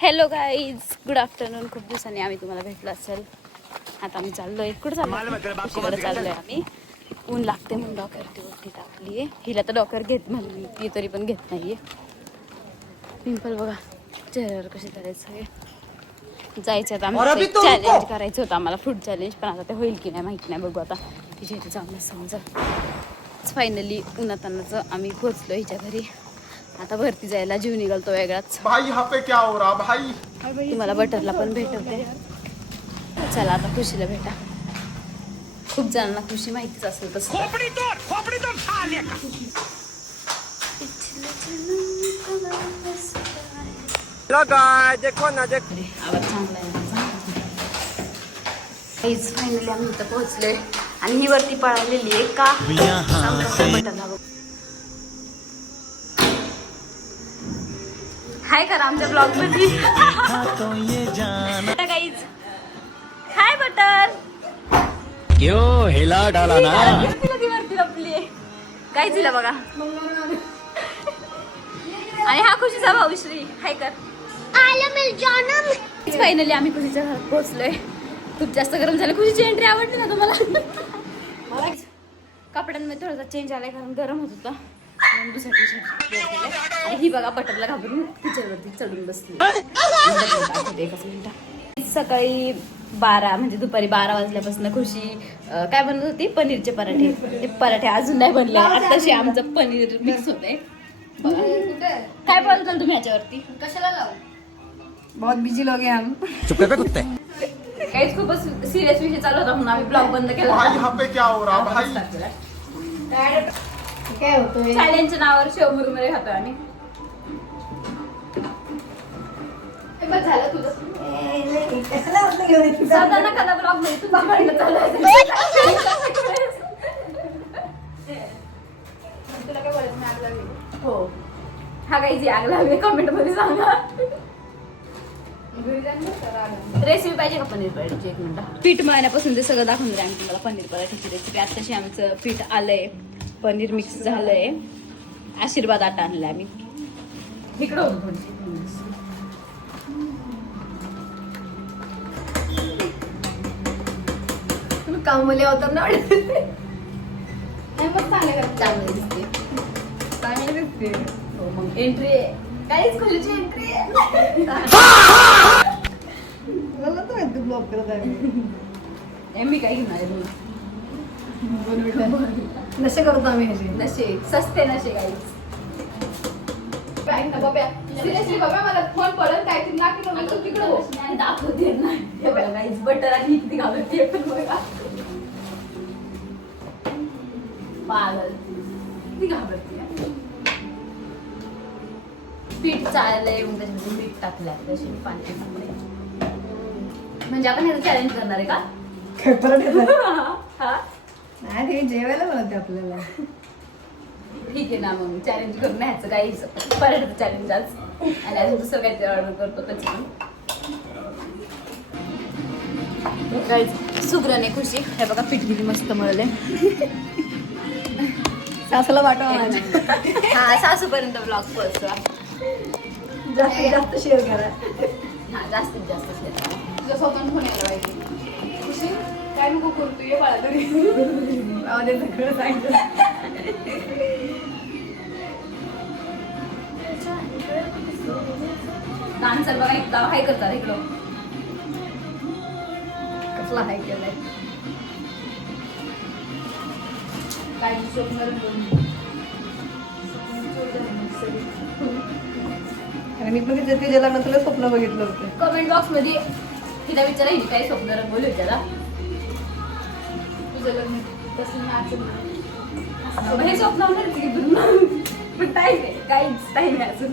Hello guys, good afternoon. खूप दिवसांनी आम्ही तुम्हाला भेटलो असेल. आता आम्ही चाललोय, कुठं चाललोय आम्ही. ऊन लागते म्हणून डॉक्टरची वरती टाकली आहे. हिला तर डॉक्टर घेत म्हणली ती, तरी पण घेत नाहीये. पिंपल बघा चेहऱ्यावर कसे करायचं. जायचं आता आम्ही चॅलेंज करायचं होतं आम्हाला, फ्रूट चॅलेंज. पण आता ते होईल की नाही माहिती नाही, बघू आता. तिच्या इथे जाऊन समजा. फायनली उन्हातानाचं आम्ही पोहोचलो हिच्या घरी. आता भरती जायला जीव निघालतो वेगळाच. भाई यहाँ पे क्या हो रहा भाई. तुम्हाला बटरला पण भेटवते. चला आता खुशीला भेटा. खूप जणांना खुशी माहितीच असेल तसं. देखो ना देख. आवाज चांगला आहे. फायनली आम्ही इथं पोहोचलोय आणि ही वरती पळालेली आहे का बटरला. हाय करा आमच्या ब्लॉग मध्ये. Guys hi butter. क्यों हिला डाला ना. वरती लपली आहे गाईज, तिला बघा. आणि हा खुशीचा भाऊ श्री. हाय कर. फायनली आम्ही खुशीच्या घरात पोहोचलोय. खूप जास्त गरम झालं. खुशीची एंट्री आवडली ना तुम्हाला? मला कपड्यांमध्ये थोडासा चेंज आलाय कारण गरम होत होता. आणि ही बघा बटरला घाबरून किचनवरती चढून बसली. एकच मिनिट. सकाळी 12 म्हणजे दुपारी 12 वाजल्यापासून खुशी काय बनवत होती? पनीरचे पराठे. ते पराठे अजून नाही बनले. आताशी आमचं पनीर मिक्स होतंय. काय बोलताल तुम्ही याच्यावरती? कशाला लावू? बहुत बिजी लोग हैं हम. चुप कर कुत्ते. काहीच खूपच सिरियस विषय चालू होता म्हणून आम्ही ब्लॉग बंद केला. भाई यहाँ पे क्या हो रहा भाई. काय होतोय? चॅलेंजच्या नावावर शेव मुरमुरे खातोय आम्ही. बस झालं तुझं. कशाला होतं घेऊन साधारण कदा ब्लॉग मध्ये तू भांडण चालू आहे. तुला काय बोलायचं? मी आग लावली. हो, हा काही जी आग लावली कमेंट मध्ये सांगा. रेसिपी पाहिजे का पनीर पराठ्याची? एक मिनिट. पीठ मळण्यापासून ते सगळं दाखवून द्या आम्ही तुम्हाला. पनीर पराठ्याची रेसिपी. आताशी आमचं पीठ आलंय, पनीर मिक्स झालंय. आशीर्वाद आटा आणलाय आम्ही. इकडं होतं थोडीशी. तुम्ही कामवाले होतात ना. नाही मग चांगले दिसते. चांगले दिसते. हो मग एंट्री आहे. काहीच खुशीची एंट्री आहे. मला तर माहिती ब्लॉक करत आहे. मी काय घेणार आहे? नशे करतो आम्ही ह्याचे. नशे सस्ते नशे काहीच. काय ना बाबा, सिरियसली बाबा मला फोन पडत काय तरी नाकी नव्हतं तू तिकडे हो. आणि दाखवते ना हे बघा गाईस, बटर आणि किती घालते पण बघा. पागल किती घाबरते. पीठ चाललंय मग त्याच्यामध्ये मीठ टाकलंय. तशी पाणी म्हणजे आपण ह्याचं चॅलेंज करणार आहे का? नाही, ते जेवायला बनवते आपल्याला. ठीक आहे ना, मग चॅलेंज करून ह्याचं काही पर्यटन चॅलेंज आज. आणि अजून दुसरं काहीतरी ऑर्डर करतो त्याचं. सुग्रने खुशी. हे बघा पीठ किती मस्त मळले. सासूला पाठवा. हा, सासूपर्यंत ब्लॉग पोहोचवा. जास्तीत जास्त शेअर करा. हा, जास्तीत जास्त शेअर. तुझ्या स्वतःहून फोन यायला पाहिजे. खुशी काय नको करतो ये बाळा तरी. सगळं सांगितलं. डान्सर बघा एकदा हाय करतात इकडं. कसला हाय केलाय. काय आणि मी पण तिच्या लग्नात स्वप्न बघितलं होतं. कमेंट बॉक्स मध्ये तिला विचारा ही काही स्वप्न रंगवली विचारा. तुझं लग्न कसं नाच हे स्वप्न पण टाईम आहे. काहीच टाईम आहे अजून.